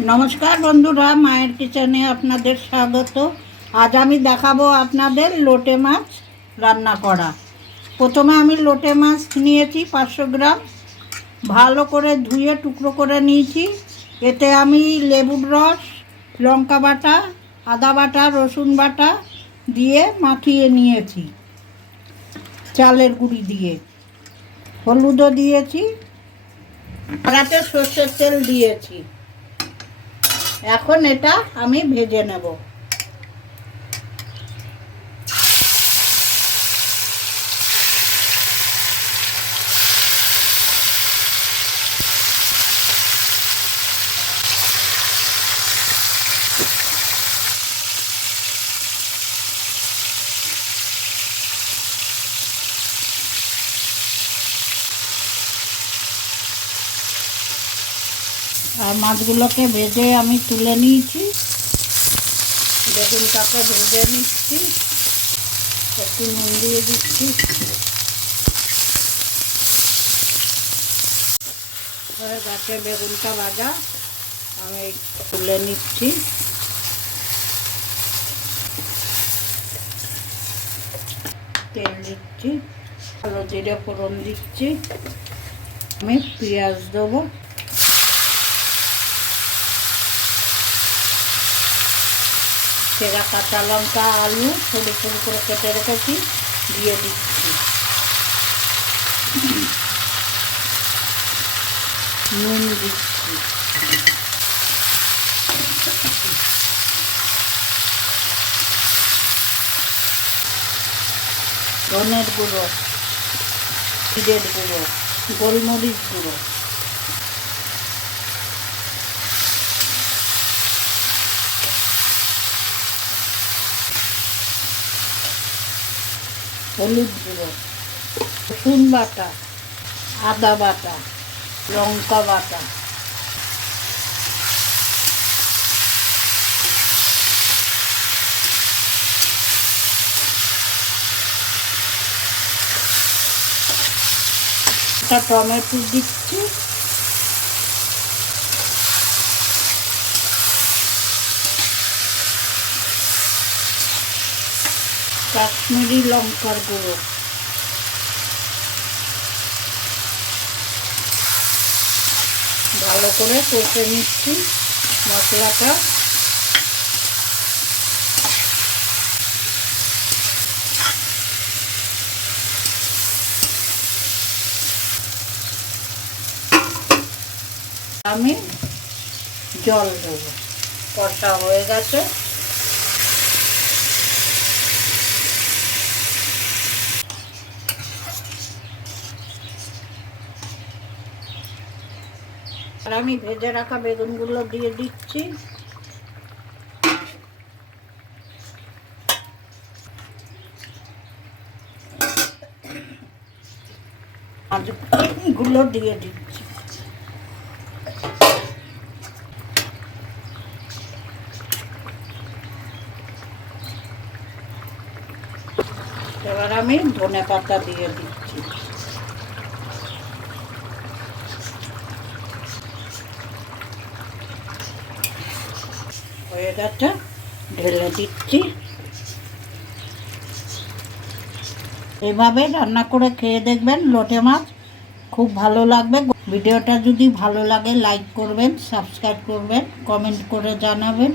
নমস্কার বন্ধুরা, মায়ের কিচেনে আপনাদের স্বাগত। আজ আমি দেখাবো আপনাদের লোটে মাছ রান্না করা। প্রথমে আমি লোটে মাছ নিয়েছি পাঁচশো গ্রাম। ভালো করে ধুয়ে টুকরো করে নিয়েছি। এতে আমি লেবুর রস, লঙ্কা বাটা, আদা বাটা, রসুন বাটা দিয়ে মাখিয়ে নিয়েছি। চালের গুঁড়ি দিয়ে। হলুদও দিয়েছি। সর্ষের তেল দিয়েছি। এখন এটা আমি ভেজে নেব। আর মাছগুলোকে ভেজে আমি তুলে নিয়েছি। বেগুনটাকে ভেজে নিচ্ছি। একটু নুন দিয়ে দিচ্ছি। গাছে বেগুনটা ভাজা, আমি তুলে নিচ্ছি। তেল দিচ্ছি ভালো জিরে ফোড়ন দিচ্ছি। আমি পেঁয়াজ দেবো। সেরা কাঁচা লঙ্কা, আলু সরু সরু করে কেটে রেখেছি, দিয়ে দিচ্ছি। নুন দিচ্ছি। ধনের গুঁড়ো, জিরের গুঁড়ো, গোলমরিচ গুঁড়ো। হলুদ গুঁড়ো রসুন বাটা আদা বাটা লঙ্কা বাটা। টমেটো দিচ্ছি। কাশ্মীরি লঙ্কার গুঁড়ো। ভালো করে কষে নিচ্ছি মশলাটা। আমি জল দেবো। কষা হয়ে গেছে। আর আমি ভেজে রাখা বেগুনগুলো দিয়ে দিচ্ছি। মাছগুলো দিয়ে দিচ্ছি। এবার আমি ধনে পাতা দিয়ে দিচ্ছি। হয়ে গেছে ঢেলে দিচ্ছি। এভাবে রান্না করে খেয়ে দেখবেন লোটে মাছ খুব ভালো লাগবে। ভিডিওটা যদি ভালো লাগে লাইক করবেন সাবস্ক্রাইব করবেন কমেন্ট করে জানাবেন।